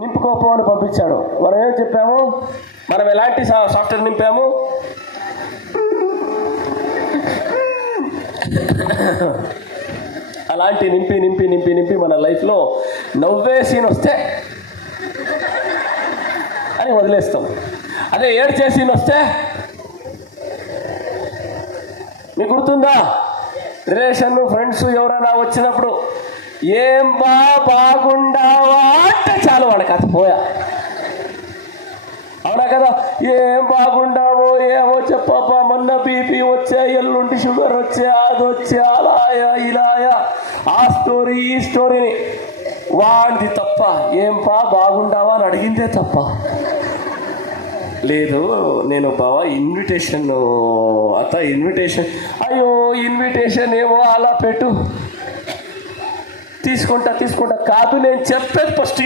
నింపుకోపో అని పంపించాడు. మనం ఏం చెప్పాము? మనం ఎలాంటి సాఫ్ట్వేర్ నింపాము? అలాంటి నింపి నింపి నింపి నింపి మన లైఫ్లో నవ్వే సీన్ వస్తే అని వదిలేస్తాం. అదే ఏడ్చే సీన్ వస్తే మీకు గుర్తుందా? రిలేషన్ ఫ్రెండ్స్ ఎవరైనా వచ్చినప్పుడు ఏం బాగుండావా అంటే చాలు వాడి కథ పోయా. అవునా కదా? ఏం బాగుండావో ఏమో చెప్పప్పా, మొన్న బీపీ వచ్చే, ఎల్లుండి షుగర్ వచ్చే, అది వచ్చే, అలాయా ఇలాయా, ఆ స్టోరీ ఈ స్టోరీని వాడిది తప్ప. ఏం బాగుండావా అని అడిగిందే తప్ప. లేదు నేను బావా ఇన్విటేషన్ ఇన్విటేషన్, అయ్యో ఇన్విటేషన్ ఏమో అలా పెట్టు, తీసుకుంటా కాదు. నేను చెప్పేది ఫస్ట్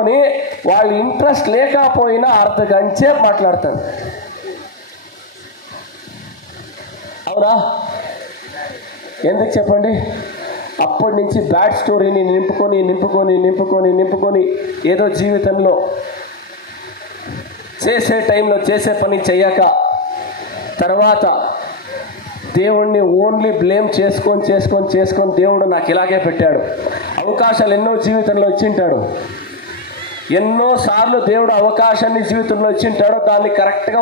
అని వాళ్ళు ఇంట్రెస్ట్ లేకపోయినా అర్ధ గంట సేపు మాట్లాడతాను. అవునా? ఎందుకు చెప్పండి? అప్పటి నుంచి బ్యాడ్ స్టోరీని నింపుకొని ఏదో జీవితంలో చేసే టైంలో చేసే పని చెయ్యక తర్వాత దేవుణ్ణి ఓన్లీ బ్లేమ్ చేసుకొని దేవుడు నాకు ఇలాగే పెట్టాడు. అవకాశాలు ఎన్నో జీవితంలో ఇచ్చింటాడు, ఎన్నోసార్లు దేవుడు అవకాశాన్ని జీవితంలో ఇచ్చింటాడు. దాన్ని కరెక్ట్గా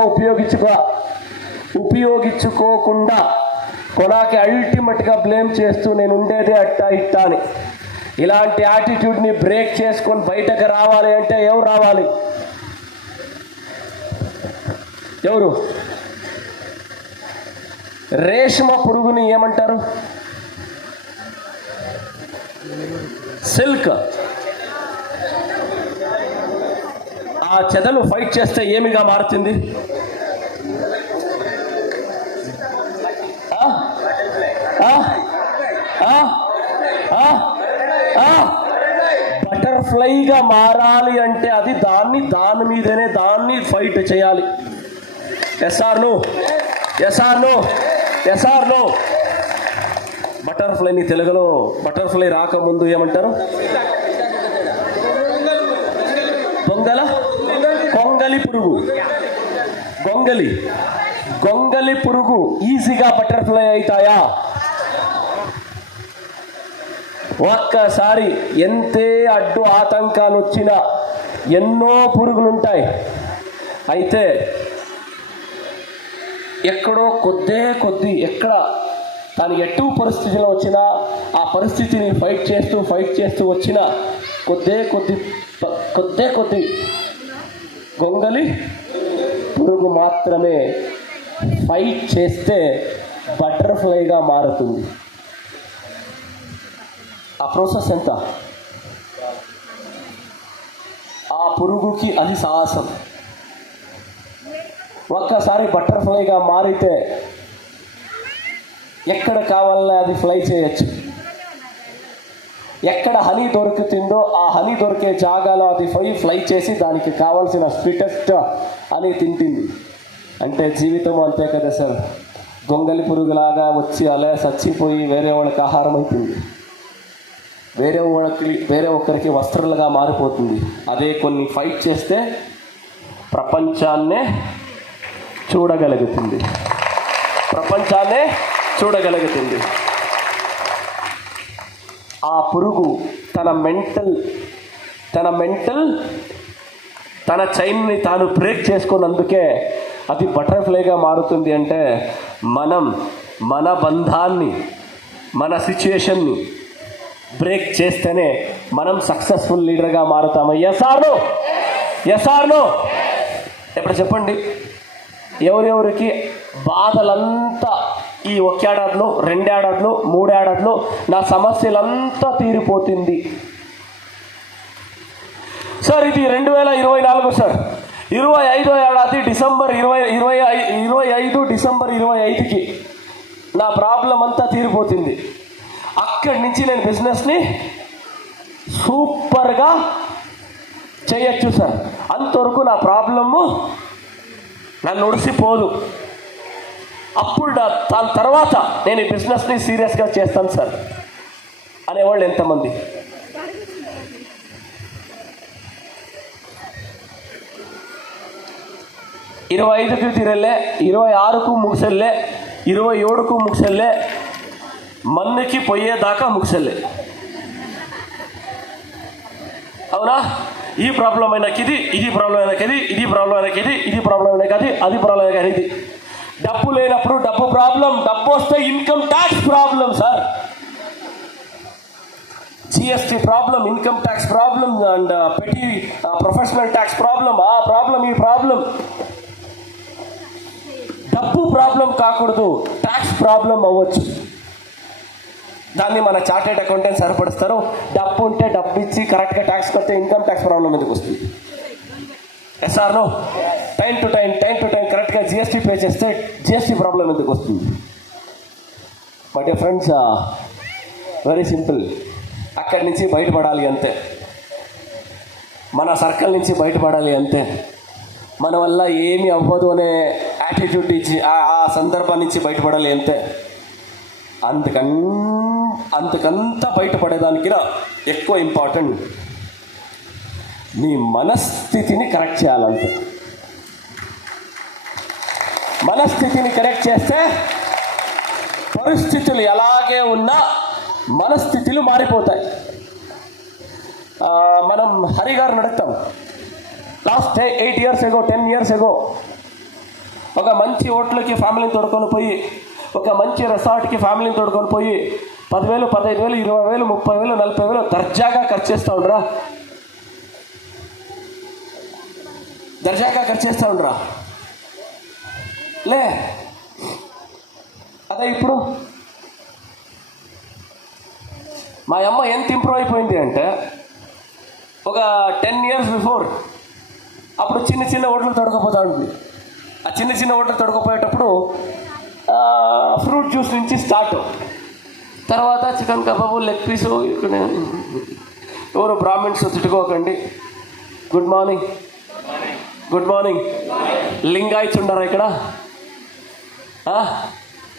ఉపయోగించుకోకుండా కొనాకి అల్టిమేట్గా బ్లేమ్ చేస్తూ నేను ఉండేదే అట్టా ఇట్టా అని. ఇలాంటి యాటిట్యూడ్ని బ్రేక్ చేసుకొని బయటకు రావాలి అంటే ఎవరు రావాలి? ఎవరు? రేష్మ పురుగుని ఏమంటారు? సిల్క్. ఆ చెదలు ఫైట్ చేస్తే ఏమిగా మారుతుంది? బటర్ఫ్లైగా మారాలి అంటే అది దాని మీదనే దాన్ని ఫైట్ చేయాలి. Yes or no? బటర్ఫ్లైని తెలుగులో బటర్ఫ్లై రాకముందు ఏమంటారు? కొంగలి పురుగు. గొంగలి పురుగు ఈజీగా బటర్ఫ్లై అవుతాయా? ఒక్కసారి ఎంతే అడ్డు ఆతంకాలు వచ్చినా ఎన్నో పురుగులుంటాయి. అయితే ఎక్కడో కొద్ది ఎక్కడ తను ఎటు పరిస్థితిలో వచ్చినా ఆ పరిస్థితిని ఫైట్ చేస్తూ వచ్చిన కొద్ది గొంగలి పురుగు మాత్రమే ఫైట్ చేస్తే బటర్ఫ్లైగా మారుతుంది. ఆ ప్రాసెస్ ఎంత? ఆ పురుగుకి అది సాహసం. ఒక్కసారి బటర్ఫ్లైగా మారితే ఎక్కడ కావాలన్నా అది ఫ్లై చేయొచ్చు. ఎక్కడ హనీ దొరుకుతుందో ఆ హనీ దొరికే జాగాలో అది ఫ్లై చేసి దానికి కావాల్సిన స్వీటెస్ట్ అని తింటుంది. అంటే జీవితం అంతే కదా సార్. గొంగలి పురుగులాగా వచ్చి అలా చచ్చిపోయి వేరే వాళ్ళకి ఆహారం అవుతుంది, వేరే ఒక్కరికి వస్త్రాలుగా మారిపోతుంది. అదే కొన్ని ఫైట్ చేస్తే ప్రపంచాన్నే చూడగలుగుతుంది. ఆ పురుగు తన చైన్ని తాను బ్రేక్ చేసుకున్నందుకే అది బటర్ఫ్లైగా మారుతుంది. అంటే మనం మన బంధాన్ని, మన సిచ్యుయేషన్ని బ్రేక్ చేస్తేనే మనం సక్సెస్ఫుల్ లీడర్గా మారుతాము. Yes or no? ఇప్పుడు చెప్పండి, ఎవరెవరికి బాధలంతా ఈ 1 ఏడాదిలో 2 ఏడాదిలో 3 ఏడాదిలో నా సమస్యలంతా తీరిపోతుంది సార్? ఇది 2024 సార్. 25వ ఏడాది డిసెంబర్ 25కి నా ప్రాబ్లం అంతా తీరిపోతుంది. అక్కడి నుంచి నేను బిజినెస్ని సూపర్గా చేయొచ్చు సార్. అంతవరకు నా ప్రాబ్లము నన్ను ఒడిసిపోదు. అప్పుడు దాని తర్వాత నేను ఈ బిజినెస్ని సీరియస్గా చేస్తాను సార్ అనేవాళ్ళు ఎంతమంది? ఇరవై 25కు తిరల్లే, 26కు ముగిసల్లే, 27కు ముగిసల్లే, మన్నుకి పోయేదాకా ముగిసల్లే. అవునా? ఈ ప్రాబ్లం అయినాక ఇది ప్రాబ్లం అయినాక ఇది ప్రాబ్లం అయినాక ఇది ప్రాబ్లం అయినాక అది ప్రాబ్లం అయినాక ఇది. డబ్బు లేనప్పుడు డబ్బు ప్రాబ్లం, డబ్బు వస్తే income tax problem sir. GST problem, income tax problem and పెట్టి ప్రొఫెషనల్ ట్యాక్స్ ప్రాబ్లం, ఆ ప్రాబ్లం ఈ ప్రాబ్లం. డబ్బు ప్రాబ్లం కాకూడదు, ట్యాక్స్ ప్రాబ్లం అవ్వచ్చు. దాన్ని మన చార్టెడ్ అకౌంటెంట్ సరిపడుస్తారు. డబ్బు ఉంటే డబ్బు ఇచ్చి కరెక్ట్గా ట్యాక్స్ కడితే ఇన్కమ్ ట్యాక్స్ ప్రాబ్లం ఎందుకు వస్తుంది? Yes or no? Time to time కరెక్ట్గా జిఎస్టీ పే చేస్తే జిఎస్టీ ప్రాబ్లం ఎందుకు వస్తుంది? But hey friends, very simple. అక్కడి నుంచి బయటపడాలి అంతే. మన సర్కిల్ నుంచి బయటపడాలి అంతే. మన వల్ల ఏమీ అవ్వదు అనే యాటిట్యూడ్ ఇచ్చి ఆ సందర్భం నుంచి బయటపడాలి అంతే. అంతకంతా బయటపడేదానికి ఎక్కువ ఇంపార్టెంట్ నీ మనస్థితిని కరెక్ట్ చేయాలంతే. మనస్థితిని కరెక్ట్ చేస్తే పరిస్థితులు ఎలాగే ఉన్నా మనస్థితులు మారిపోతాయి. మనం హరి గారిని అడుగుతాం. Last 8 years ago, 10 years ago ఒక మంచి హోటల్కి ఫ్యామిలీని తోడుకొని పోయి, ఒక మంచి రిసార్ట్కి ఫ్యామిలీని తోడుకొని పోయి 10,000, 15,000, 20,000, 30,000, 40,000 దర్జాగా ఖర్చు చేస్తూ ఉండరా? దర్జాగా ఖర్చు చేస్తూ ఉండరా? లే. అదే ఇప్పుడు మా అమ్మ ఎంత ఇంప్రూవ్ అయిపోయింది అంటే, ఒక 10 years బిఫోర్ అప్పుడు చిన్న హోటల్ తొడకపోతూ ఉంటుంది. ఆ చిన్న హోటల్ తొడకపోయేటప్పుడు ఫ్రూట్ జ్యూస్ నుంచి స్టార్ట్, తర్వాత చికెన్ కబాబు, లెగ్ పీసు. ఇక్కడ ఎవరు బ్రాహ్మిన్స్ తిట్టుకోకండి. Good morning. లింగాయిట్స్ ఉండరా ఇక్కడ?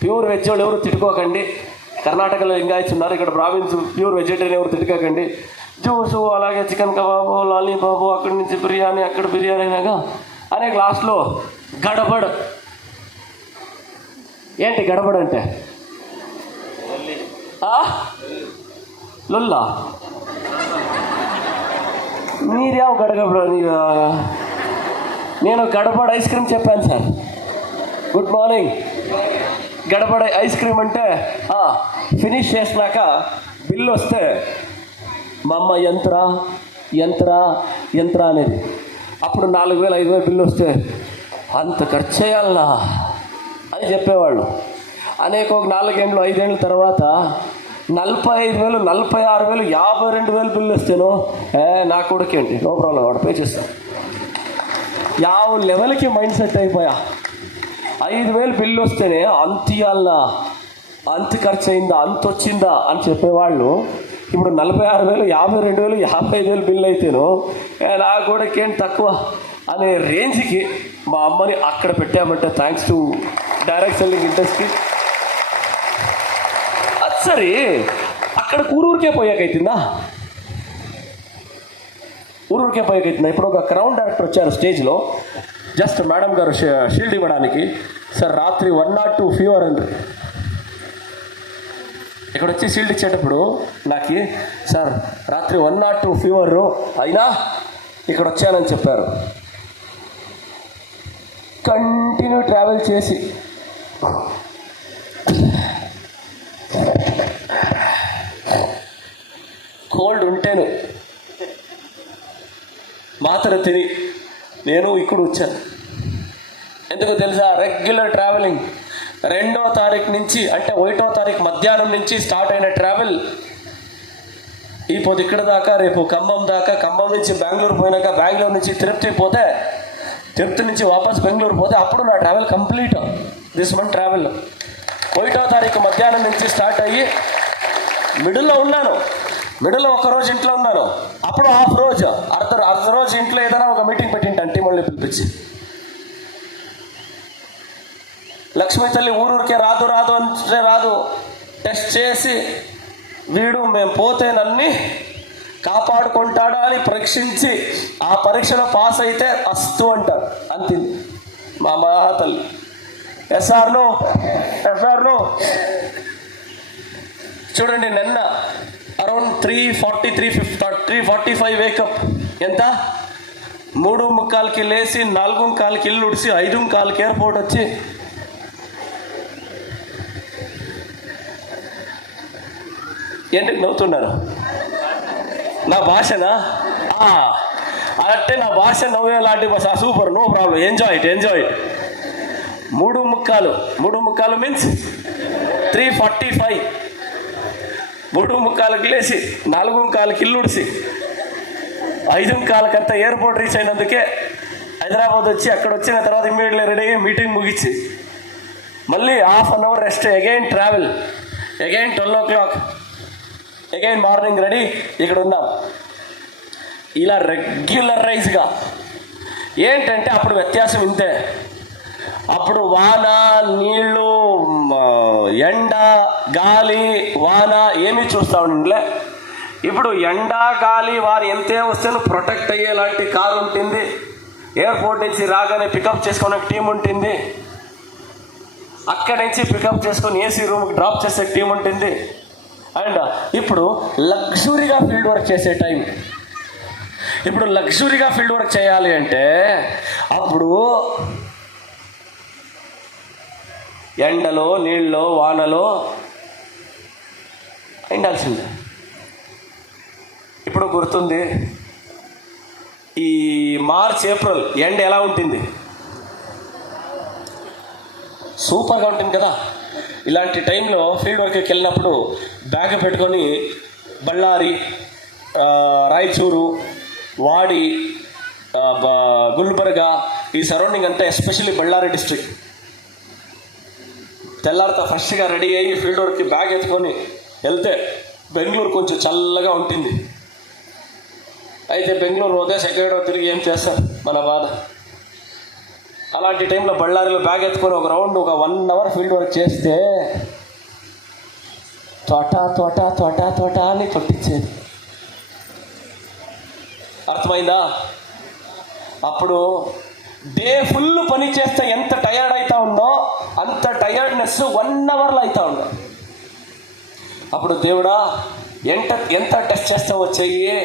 ప్యూర్ వెజ్ వాళ్ళు ఎవరు తిట్టుకోకండి. కర్ణాటకలో లింగాయిట్స్ ఉన్నారు, ఇక్కడ బ్రాహ్మిన్స్ ప్యూర్ వెజిటేరియన్ ఎవరు తిట్టుకోకండి. జ్యూసు, అలాగే చికెన్ కబాబు, లాలీబాబు, అక్కడి నుంచి బిర్యానీ, అక్కడ బిర్యానీ అయినాగా అనే లాస్ట్లో గడబడ్. ఏంటి గడబడ్ అంటే? లొల్లా? మీరేమో గడగబడ. నేను గడబడ్ ఐస్ క్రీమ్ చెప్పాను sir. Good morning. Gadbad ice cream అంటే ఫినిష్ చేసినాక బిల్లు వస్తే మా అమ్మ యంత్ర అనేది. అప్పుడు 4,000, 5,000 బిల్లు వస్తే అంత ఖర్చు చేయాలనా అని చెప్పేవాళ్ళు. అనేక ఒక 4 ఏళ్ళు 5 ఏళ్ళ తర్వాత 45,000, 46,000, 52,000 బిల్లు వస్తేనో నా కొడుకేంటి, నో ప్రాబ్లం, వాడు పే చేస్తాను. లెవెల్కి మైండ్ సెట్ అయిపోయా. 5,000 బిల్లు వస్తేనే అంత ఇవ్వాలనా, అంత ఖర్చు అయిందా, అంత వచ్చిందా అని చెప్పేవాళ్ళు ఇప్పుడు 46,000, 52,000, 55,000 బిల్లు అయితేనో నా కొడుకేంటి తక్కువ అనే రేంజ్కి మా అమ్మని అక్కడ పెట్టామంటే thanks to direct selling industry. అది సరే, అక్కడ ఊరూరికే పోయాకైతుందా? ఇప్పుడు ఒక క్రౌన్ డైరెక్టర్ వచ్చారు స్టేజ్లో, జస్ట్ మేడం గారు షీల్డ్ ఇవ్వడానికి. సార్ రాత్రి 102 ఫీవర్ అండి. ఇక్కడ వచ్చి షీల్డ్ ఇచ్చేటప్పుడు నాకు, సార్ రాత్రి 102 ఫీవర్ అయినా ఇక్కడ వచ్చానని చెప్పారు. కంటిన్యూ ట్రావెల్ చేసి కోల్డ్ ఉంటేను మాత్రం తిని నేను ఇక్కడ వచ్చాను. ఎందుకు తెలుసా? రెగ్యులర్ ట్రావెలింగ్ 2వ తారీఖు నుంచి, అంటే 1వ తారీఖు మధ్యాహ్నం నుంచి స్టార్ట్ అయిన ట్రావెల్ ఈ పొద్దు ఇక్కడ దాకా, రేపు ఖమ్మం దాకా, ఖమ్మం నుంచి బెంగళూరు పోయినాక, బెంగళూరు నుంచి తిరుపతి పోతే, తిరుపతి నుంచి వాపస్ బెంగళూరు పోతే అప్పుడు నా travel complete. This month travel 1వ తారీఖు మధ్యాహ్నం నుంచి స్టార్ట్ అయ్యి మిడిల్లో ఉన్నాను. మిడిల్లో ఒకరోజు ఇంట్లో ఉన్నాను. అప్పుడు హాఫ్ రోజు, అర్ధ రోజు ఇంట్లో ఏదైనా ఒక మీటింగ్ పెట్టింటాను టీముల్ని పిలిపించి. లక్ష్మీ తల్లి ఊరూరికే రాదు అంటే రాదు, టెస్ట్ చేసి వీడు మేము పోతే నన్ని కాపాడుకుంటాడా అని పరీక్షించి ఆ పరీక్షలో పాస్ అయితే అస్తు అంటారు. అంతింది మా తల్లి. ఎస్ఆర్ను చూడండి, నిన్న అరౌండ్ 3:45 వేకప్. ఎంత? 3:45కి లేచి 4:15కి ఇల్లు ఉడిసి 5:15కి ఎయిర్పోర్ట్ వచ్చి ఏంటి నవ్వుతున్నారు? నా భాషనా? అంటే నా భాష నవ్వే లాంటి భాష. Super, no problem, enjoy it. 3:15 means 3:45. 3:15కి లేచి 4:15కి ఇల్లు ఉడిసి 5:15కంతా ఎయిర్పోర్ట్ రీచ్ అయినందుకే హైదరాబాద్ వచ్చి అక్కడ వచ్చిన తర్వాత ఇమ్మీడియట్లీ రెడీ అయ్యి మీటింగ్ ముగించి మళ్ళీ ½ an hour rest, again travel, again 12 o'clock, again morning ready ఇక్కడ ఉన్నాం. ఇలా రెగ్యులరైజ్గా. ఏంటంటే అప్పుడు వ్యత్యాసం ఇంతే. అప్పుడు వాన, నీళ్ళు, ఎండ, గాలి, వాన ఏమీ చూస్తూ ఉండే. ఇప్పుడు ఎండ, గాలి, వాన ఎంతే వస్తే ప్రొటెక్ట్ అయ్యేలాంటి కారు ఉంటుంది. ఎయిర్పోర్ట్ నుంచి రాగానే పికప్ చేసుకునే టీం ఉంటుంది. అక్కడి నుంచి పికప్ చేసుకొని ఏసీ రూమ్కి డ్రాప్ చేసే టీం ఉంటుంది. అండ్ ఇప్పుడు లగ్జరీగా ఫీల్డ్ వర్క్ చేసే టైం. ఇప్పుడు లగ్జరీగా ఫీల్డ్ వర్క్ చేయాలి అంటే అప్పుడు ఎండలో, నీళ్ళలో, వానలో ఎండాల్సిందే. ఇప్పుడు గుర్తుంది, ఈ మార్చ్, ఏప్రిల్ ఎండ ఎలా ఉంటుంది? సూపర్గా ఉంటుంది కదా. ఇలాంటి టైంలో ఫీల్డ్ వర్క్కి వెళ్ళినప్పుడు బ్యాగ్ పెట్టుకొని బళ్ళారి, రాయచూరు, వాడి, గుల్బర్గా ఈ సరౌండింగ్ అంతా, ఎస్పెషల్లీ బళ్ళారి డిస్ట్రిక్ట్, తెల్లారితో ఫ్రెష్గా రెడీ అయ్యి ఫీల్డ్ వర్క్కి బ్యాగ్ ఎత్తుకొని వెళ్తే బెంగళూరు కొంచెం చల్లగా ఉంటుంది. అయితే బెంగళూరు పోతే సెక్రటరీ తిరిగి ఏం చేస్తారు, మన బాధ. అలాంటి టైంలో బళ్ళారిలో బ్యాగ్ ఎత్తుకొని ఒక రౌండ్, ఒక 1 hour ఫీల్డ్ వర్క్ చేస్తే తోట అని కొట్టించేది. అర్థమైందా? అప్పుడు డే ఫుల్ పని చేస్తే ఎంత టయర్డ్ అవుతా ఉందో అంత టయర్డ్నెస్ 1 hourలో అవుతా ఉండదు. అప్పుడు దేవుడా ఎంత టెస్ట్ చేస్తావో చెయ్యి.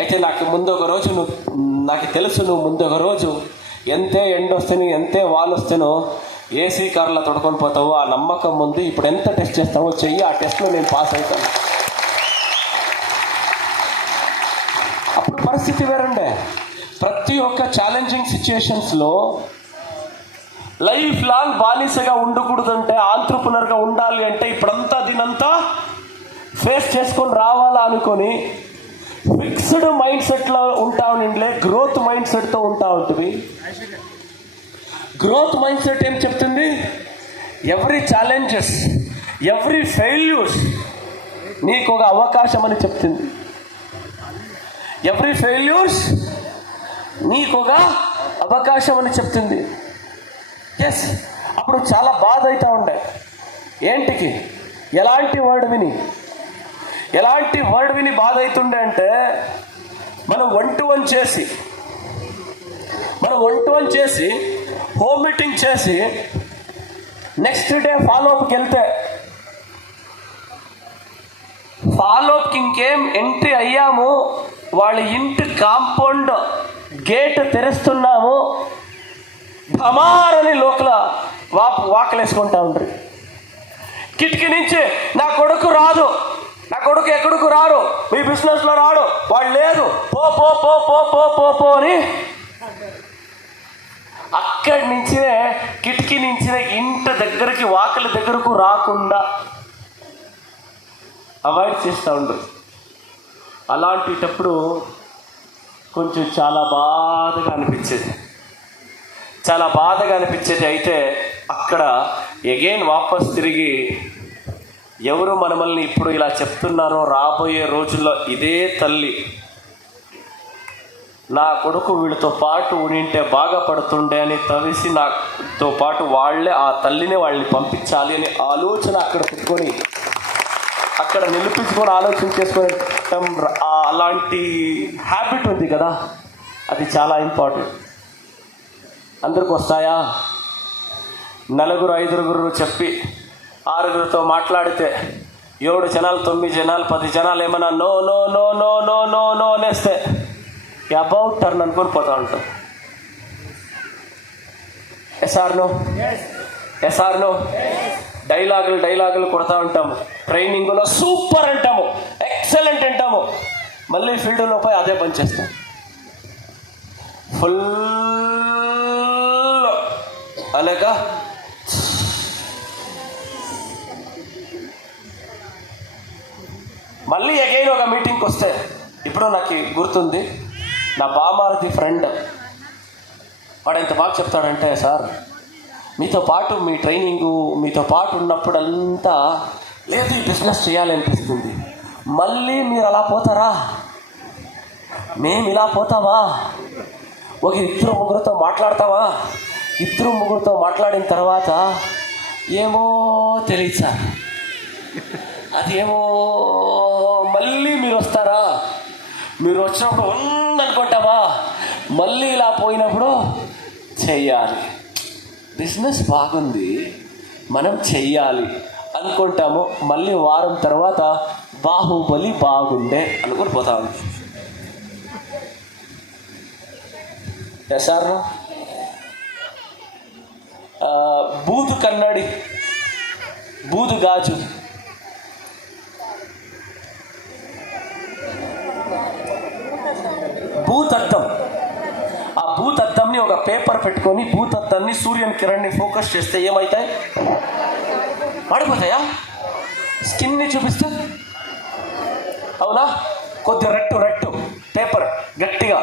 అయితే నాకు ముందు ఒక రోజు నాకు తెలుసు, నువ్వు ముందు ఒక రోజు ఎంతే ఎండ వస్తేనో ఎంతే వాన వస్తేనో ఏసీ కార్లో తొడుకొని పోతావు. ఆ నమ్మకం ముందు ఇప్పుడు ఎంత టెస్ట్ చేస్తావో చెయ్యి, ఆ టెస్ట్లో నేను పాస్ అవుతాను. అప్పుడు పరిస్థితి వేరండే. ప్రతి ఒక్క ఛాలెంజింగ్ సిచ్యుయేషన్స్లో లైఫ్ లాంగ్ బానిసగా ఉండకూడదంటే, ఆంట్రప్రనర్గా ఉండాలి అంటే ఇప్పుడంతా దీనంతా ఫేస్ చేసుకొని రావాలా అనుకొని ఫిక్స్డ్ మైండ్ సెట్లో ఉంటా ఉండే, గ్రోత్ మైండ్ సెట్తో ఉంటా ఉంటుంది. గ్రోత్ మైండ్ సెట్ ఏం చెప్తుంది? ఎవ్రీ ఛాలెంజెస్, ఎవ్రీ ఫెయిల్యూర్స్ నీకు ఒక అవకాశం అని చెప్తుంది. ఎవ్రీ ఫెయిల్యూర్స్ నీకు ఒక అవకాశం అని చెప్తుంది. ఎస్, అప్పుడు చాలా బాధ అవుతూ ఉండే. ఏంటికి? ఎలాంటి వర్డ్ విని బాధ అవుతుండే అంటే, మనం 1-to-1 చేసి హోమ్ మీటింగ్ చేసి నెక్స్ట్ డే ఫాలోఅప్కి వెళ్తే, ఫాలోఅప్కి ఇంకేం ఎంట్రీ అయ్యాము, వాళ్ళ ఇంటి కాంపౌండ్ గేట్ తెరుస్తున్నాము, ధమారని లోపల వాకలేసుకుంటా ఉంటారు. కిటికీ నుంచి నా కొడుకు రాదు, నా కొడుకు ఎక్కడికి రారు, మీ బిజినెస్లో రాడు, వాళ్ళు లేదు, పో పో పో పో పో పో పో అని అక్కడి నుంచే, కిటికీ నుంచే ఇంటి దగ్గరికి, వాకిలి దగ్గరకు రాకుండా అవాయిడ్ చేస్తూ ఉండరు. అలాంటిటప్పుడు కొంచెం చాలా బాధగా అనిపించేది. అయితే అక్కడ ఎగైన్ వాపస్ తిరిగి ఎవరు మనల్ని ఇప్పుడు ఇలా చెప్తున్నారో, రాబోయే రోజుల్లో ఇదే తల్లి నా కొడుకు వీళ్ళతో పాటు ఉంటే బాగా పడుతుండే అని తవిసి నాతో పాటు వాళ్ళని పంపించాలి అనే ఆలోచన అక్కడ పెట్టుకొని అక్కడ నిలిపించుకొని ఆలోచన చేసుకొని అలాంటి హ్యాబిట్ ఉంది కదా, అది చాలా ఇంపార్టెంట్. అందరికి వస్తాయా? నలుగురు ఐదుగురు చెప్పి 6గురితో మాట్లాడితే 7 జనాలు 9 జనాలు 10 జనాలు ఏమన్నా no no no no no no no అనేస్తే అబౌట్ టర్న్ అనుకొని పోతా ఉంటాం. ఎస్ఆర్నో ఎస్ఆర్నో డైలాగులు కొడతా ఉంటాము. ట్రైనింగ్లో సూపర్ అంటాము, ఎక్సలెంట్ అంటాము. మళ్ళీ ఫీల్డ్లో పోయి అదే పని చేస్తాం. ఫుల్ అలాగా మళ్ళీ అగైన్ ఒక మీటింగ్కి వస్తే, ఇప్పుడు నాకు గుర్తుంది, నా బామారది ఫ్రెండ్, వాడు ఎంత బాగా చెప్తాడంటే, సార్ మీతో పాటు మీ ట్రైనింగు మీతో పాటు ఉన్నప్పుడంతా లేదు ఈ బిజినెస్ చేయాలనిపిస్తుంది, మళ్ళీ మీరు అలా పోతారా? మేము ఇలా పోతామా? ఒక 2-3 మాట్లాడతామా? 2-3 మాట్లాడిన తర్వాత ఏమో తెలియదు సార్, అదేమో మళ్ళీ మీరు వస్తారా? మీరు వచ్చినప్పుడు ఉందనుకుంటామా? మళ్ళీ ఇలా పోయినప్పుడు చెయ్యాలి, బిజినెస్ బాగుంది మనం చెయ్యాలి అనుకుంటాము. మళ్ళీ వారం తర్వాత బాహుబలి బాగుండే అనుకుని పోతాము. సార్ బూదు కన్నడి, బూదు గాజు, భూతద్దం. ఆ భూతద్దంని ఒక పేపర్ పెట్టుకొని భూతద్దాన్ని సూర్యుని కిరణ్ని ఫోకస్ చేస్తే ఏమవుతాయి? పడిపోతాయా? స్కిన్ని చూపిస్తే అవునా? కొద్ది రెట్టు పేపర్ గట్టిగా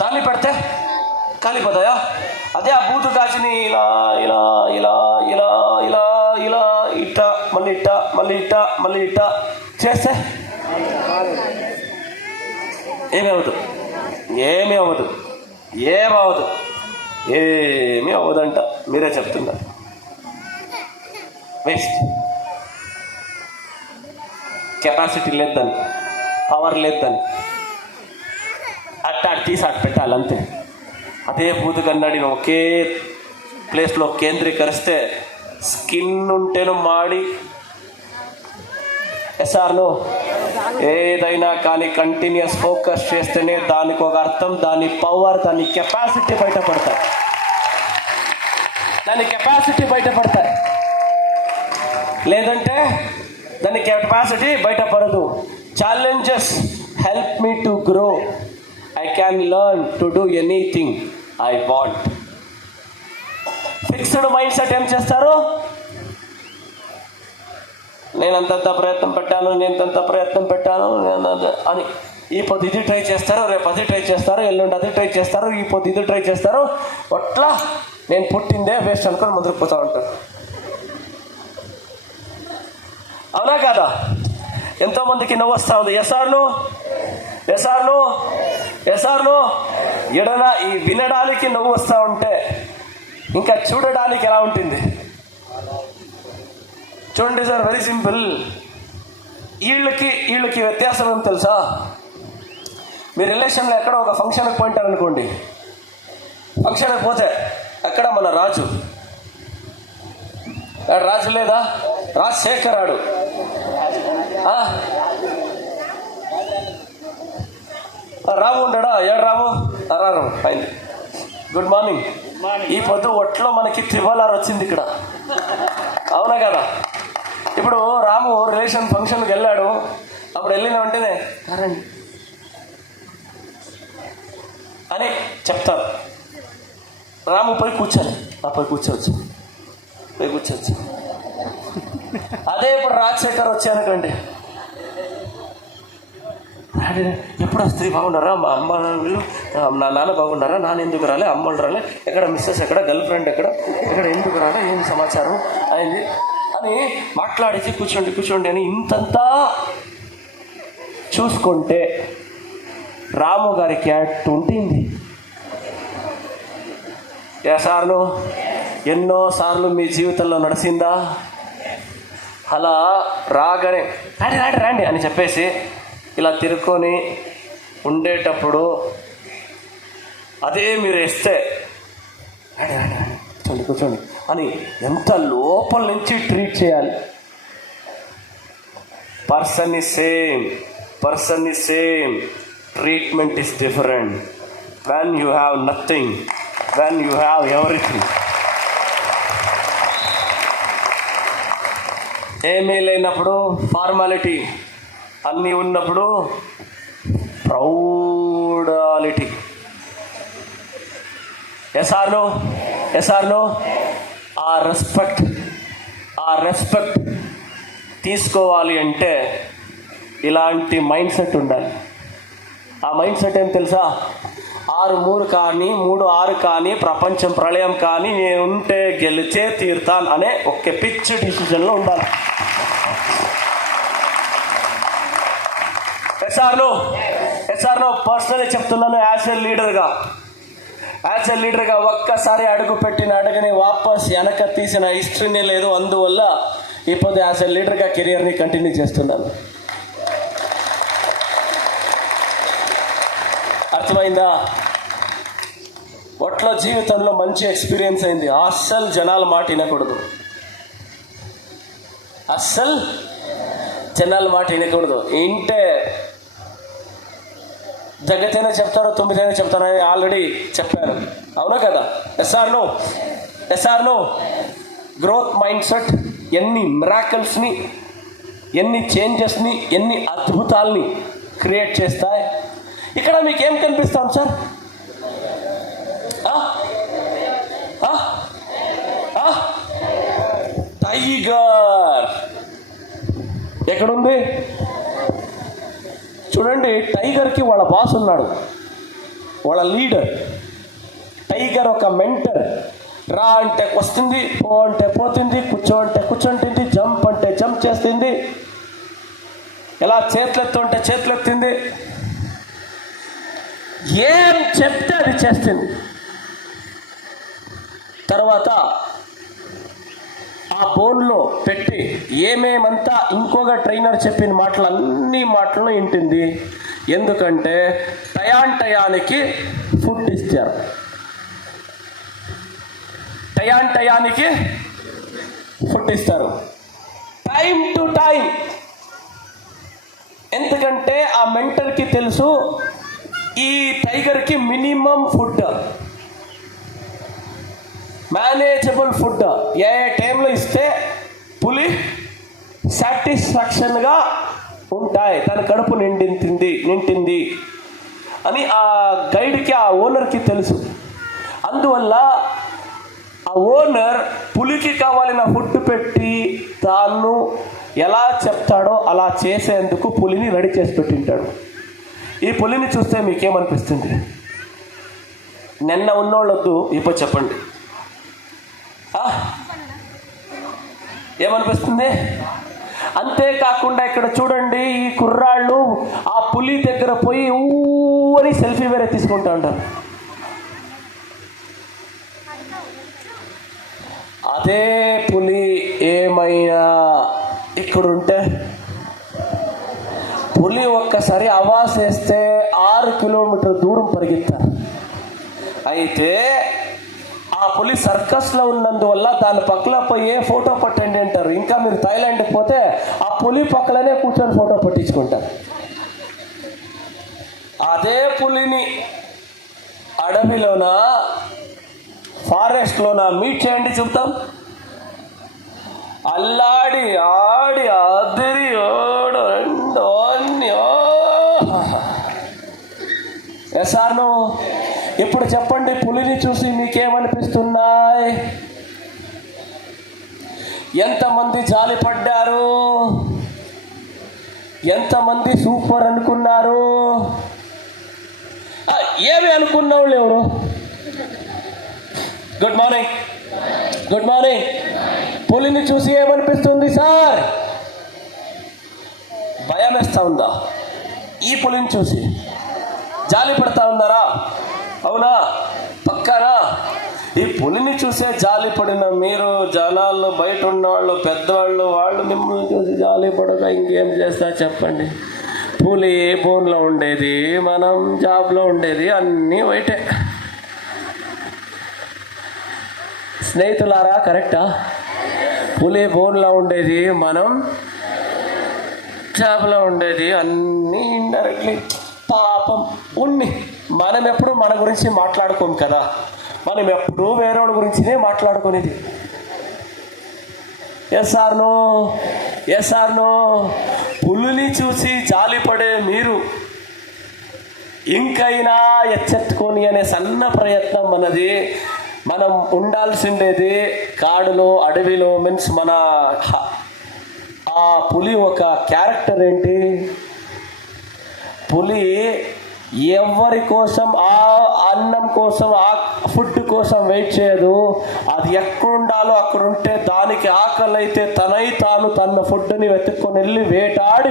దాన్ని పెడితే కాలిపోతాయా? అదే ఆ బూతు గాజుని ఇలా ఇలా ఇలా ఇలా ఇలా ఇలా ఇట్ట మళ్ళీ ఇట్ట మళ్ళీ ఇట్ట మళ్ళీ ఇట్ట చేస్తే ఏమవుతుంది? ఏమీ అవ్వదు, ఏమీ అవ్వదంట. మీరే చెప్తున్నారు, వేస్ట్. కెపాసిటీ లేదని, పవర్ లేదని అట్ట తీసి అట్టు పెట్టాలి అంతే. అదే బూతు కన్నడిని ఒకే ప్లేస్లో కేంద్రీకరిస్తే స్కిన్ ఉంటేను మాడి. ఎస్ఆర్నో ఏదైనా కానీ కంటిన్యూస్ ఫోకస్ చేస్తేనే దానికి ఒక అర్థం, దాని పవర్, దాని కెపాసిటీ బయటపడతాయి. లేదంటే దాని కెపాసిటీ బయటపడదు. Challenges help me to grow. I can learn to do anything I want. Fixed mindset ఏం చేస్తారు? నేను అంతంత ప్రయత్నం పెట్టాను అని ఈ పొద్దు ఇది ట్రై చేస్తారు, రేపు అది ట్రై చేస్తారు, ఎల్లుండి అది ట్రై చేస్తారు, ఈ పొద్దు ఇది ట్రై చేస్తారు. అట్లా నేను పుట్టిందే వేస్ట్ అనుకొని ముందుకు పోతూ ఉంటాను. అవునా కాదా? ఎంతోమందికి నవ్వు వస్తూ ఉంది. ఎస్ఆర్ను ఈ వినడానికి నవ్వు వస్తూ ఉంటే ఇంకా చూడడానికి ఎలా ఉంటుంది? చూడండి సార్, వెరీ సింపుల్. వీళ్ళకి వ్యత్యాసం ఏం తెలుసా? మీ రిలేషన్లో ఎక్కడ ఒక ఫంక్షన్కి పోయింటారు అనుకోండి, ఫంక్షన్కి పోతే అక్కడ మన రాజు లేదా రాజశేఖరాడు, రాము ఉండడా? ఏడు రాము అయింది. Good morning. ఈ పొద్దు ఒట్లో మనకి 3R వచ్చింది ఇక్కడ, అవునా కదా? ఇప్పుడు రాము రిలేషన్ ఫంక్షన్కి వెళ్ళాడు. అప్పుడు వెళ్ళిన వెంటనే రండి అని చెప్తారు. రాము పోయి కూర్చోవచ్చు. అదే ఇప్పుడు రాజశేఖర్ వచ్చానుకోండి, ఎప్పుడు స్త్రీ బాగున్నారా, మా అమ్మ నా నాన్న బాగున్నారా, నాన్న ఎందుకు రాలే, అమ్మలు రాలే, ఎక్కడ మిస్సెస్ ఎక్కడ, గర్ల్ ఫ్రెండ్ ఎక్కడ ఎందుకు రాలే, ఏంటి సమాచారం అయింది అని మాట్లాడేసి కూర్చోండి అని ఇంతంతా చూసుకుంటే రాము గారికి అట్టు ఉంటుంది. ఎన్నోసార్లు మీ జీవితంలో నడిచిందా? అలా రాగానే రాండి రాండి రాండి అని చెప్పేసి ఇలా తిరుక్కొని ఉండేటప్పుడు అదే మీరు వేస్తే రాండి రాండి రాండి కూర్చోండి కూర్చోండి అని ఎంత లోపల నుంచి ట్రీట్ చేయాలి. Person is same, treatment is different. When you have nothing, when you have everything. ఏమీ లేనప్పుడు ఫార్మాలిటీ, అన్నీ ఉన్నప్పుడు ప్రౌడాలిటీ. Yes or no? ఆ రెస్పెక్ట్ తీసుకోవాలి అంటే ఇలాంటి మైండ్ సెట్ ఉండాలి. ఆ మైండ్ సెట్ ఏం తెలుసా? 6-3 కానీ 3-6 కానీ ప్రపంచం ప్రళయం కానీ నేనుంటే గెలిచే తీరుతాను అనే ఒక పిచ్ డిసిజన్లో ఉండాలి. ఎస్ఆర్నో పర్సనలీ చెప్తున్నాను. యాజ్ ఎ లీడర్గా ఒక్కసారి అడుగు పెట్టిన అడుగుని వాపస్ వెనక తీసిన హిస్టరీనే లేదు. అందువల్ల ఇప్పుడు యాజ్ ఎ లీడర్గా కెరియర్ని కంటిన్యూ చేస్తున్నాను. అర్థమైందా? ఒట్లో జీవితంలో మంచి ఎక్స్పీరియన్స్ అయింది. అస్సలు జనాల మాట వినకూడదు, ఇంటే జగతైనా చెప్తారో 9 చెప్తారని ఆల్రెడీ చెప్పాను. అవునా కదా? Yes or no? Growth mindset ఎన్ని మిరాకిల్స్ని, ఎన్ని చేంజెస్ని, ఎన్ని అద్భుతాల్ని క్రియేట్ చేస్తాయి. ఇక్కడ మీకేం కనిపిస్తాం సార్? టైగర్ ఎక్కడుంది చూడండి. టైగర్కి వాళ్ళ బాస్ ఉన్నాడు, వాళ్ళ లీడర్. టైగర్ ఒక మెంటర్. రా అంటే వస్తుంది, పో అంటే పోతుంది, కూర్చో అంటే కూర్చుంటుంది, జంప్ అంటే జంప్ చేస్తుంది, ఎలా చేతులెత్తు అంటే చేతులెత్తింది, ఏం చెప్తే అది చేస్తుంది. తర్వాత ఆ బోన్లో పెట్టి ఏమేమంతా ఇంకొక ట్రైనర్ చెప్పిన అన్ని మాటలను వింటుంది. ఎందుకంటే టయానికి ఫుడ్ ఇస్తారు, టయానికి ఫుడ్ ఇస్తారు, టైం టు టైం. ఎందుకంటే ఆ మెంటర్కి తెలుసు ఈ టైగర్కి మినిమం ఫుడ్, మేనేజబుల్ ఫుడ్ ఏ టైంలో ఇస్తే పులి సాటిస్ఫాక్షన్గా ఉంటాయి, తన కడుపు నింటింది అని ఆ గైడ్కి, ఆ ఓనర్కి తెలుసు. అందువల్ల ఆ ఓనర్ పులికి కావాలిన ఫుడ్ పెట్టి తాను ఎలా చెప్తాడో అలా చేసేందుకు పులిని రెడీ చేసి పెట్టింటాడు. ఈ పులిని చూస్తే మీకేమనిపిస్తుంది? నిన్న ఉన్నోళ్ళొద్దు, ఇప్పుడు చెప్పండి ఏమనిపిస్తుంది? అంతేకాకుండా ఇక్కడ చూడండి, ఈ కుర్రాళ్ళు ఆ పులి దగ్గర పోయి ఊరి సెల్ఫీ వేరే తీసుకుంటా ఉంటారు. అదే పులి ఏమైనా ఇక్కడుంటే, పులి ఒక్కసారి అవాస్ వేస్తే 6 కిలోమీటర్ దూరం పరిగెత్తారు. అయితే ఆ పులి సర్కస్లో ఉన్నందువల్ల దాని పక్కన పోయి ఫోటో పట్టండి అంటారు. ఇంకా మీరు థాయిలాండ్కి పోతే ఆ పులి పక్కలనే కూర్చొని ఫోటో పట్టించుకుంటారు. అదే పులిని అడవిలోన, ఫారెస్ట్లోన మీట్ చేయండి, చెప్తాం. అల్లాడి ఆడి అదిరి ఓడు రెండు అన్ని. ఎస్ఆర్ను? ఇప్పుడు చెప్పండి, పులిని చూసి మీకేమనిపిస్తున్నాయి? ఎంతమంది జాలి పడ్డారు? ఎంతమంది సూపర్ అనుకున్నారు? ఏమి అనుకున్న వాళ్ళు ఎవరు? Good morning. పులిని చూసి ఏమనిపిస్తుంది సార్? భయం వేస్తా ఉందా? ఈ పులిని చూసి జాలి పడతా ఉన్నారా? అవునా? పక్కానా? ఈ పులిని చూసే జాలి పడిన మీరు, జనాల్లో బయట ఉన్నవాళ్ళు, పెద్దవాళ్ళు, వాళ్ళు మిమ్మల్ని చూసి జాలి పడక ఇంకేం చేస్తా చెప్పండి. పులి బోన్లో ఉండేది, మనం జాబ్లో ఉండేది, అన్నీ బయటే. స్నేహితులారా, కరెక్టా? పులి బోన్లో ఉండేది, మనం జాబ్లో ఉండేది, అన్నీ ఇండైరెక్ట్లీ. పాపం ఉన్ని మనం ఎప్పుడు మన గురించి మాట్లాడుకోం కదా, మనం ఎప్పుడూ వేరేవాడి గురించినే మాట్లాడుకునేది. Yes or no? Yes or no? పులిని చూసి జాలిపడే మీరు ఇంకైనా ఎచ్చెత్తుకొని అనే సన్న ప్రయత్నం మనది. మనం ఉండాల్సిండేది కాడులో, అడవిలో. మీన్స్ మన ఆ పులి ఒక క్యారెక్టర్ ఏంటి? పులి ఎవరి కోసం, ఆ అన్నం కోసం, ఆ ఫుడ్ కోసం వెయిట్ చేయదు. అది ఎక్కడుండాలో అక్కడ ఉంటే, దానికి ఆకలి అయితే తన ఫుడ్ని వెతుక్కొని వెళ్ళి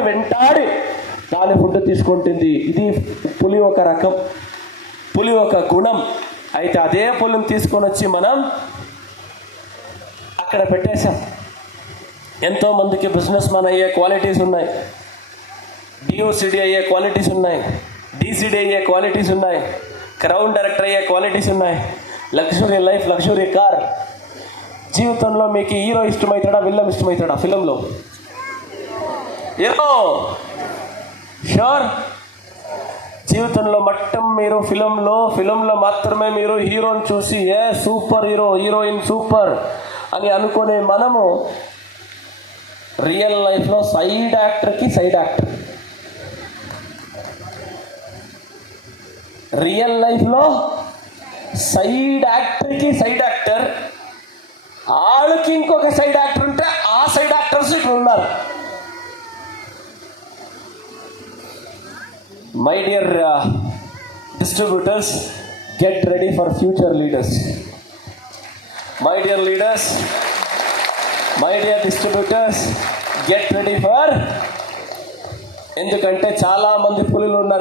వెంటాడి దాని ఫుడ్ తీసుకుంటుంది. ఇది పులి ఒక రకం, పులి ఒక గుణం. అయితే అదే పులిని తీసుకొని వచ్చి మనం అక్కడ పెట్టేశాం. ఎంతోమందికి బిజినెస్ మ్యాన్ అయ్యే క్వాలిటీస్ ఉన్నాయి, డిఓసిడి అయ్యే క్వాలిటీస్ ఉన్నాయి, డిసిడి అయ్యే క్వాలిటీస్ ఉన్నాయి, క్రౌన్ డైరెక్టర్ అయ్యే క్వాలిటీస్ ఉన్నాయి, లగ్జరీ లైఫ్, లగ్జరీ కార్. జీవితంలో మీకు హీరో ఇష్టమవుతాడా, విల్లం ఇష్టమవుతాడా? ఫిలంలో ఏమో షూర్. జీవితంలో మట్టం మీరు ఫిలంలో మాత్రమే మీరు హీరోని చూసి సూపర్ హీరో, హీరోయిన్ సూపర్ అని అనుకునే మనము రియల్ లైఫ్లో సైడ్ యాక్టర్కి సైడ్ యాక్టర్. రియల్ లైఫ్లో సైడ్ యాక్టర్కి సైడ్ యాక్టర్, వాళ్ళకి ఇంకొక సైడ్ యాక్టర్ ఉంటే ఆ సైడ్ యాక్టర్స్ ఇక్కడ ఉన్నారు. My dear distributors, get ready for future leaders. My dear leaders, my dear distributors, get ready for. ఎందుకంటే చాలా మంది పులులు ఉన్నారు.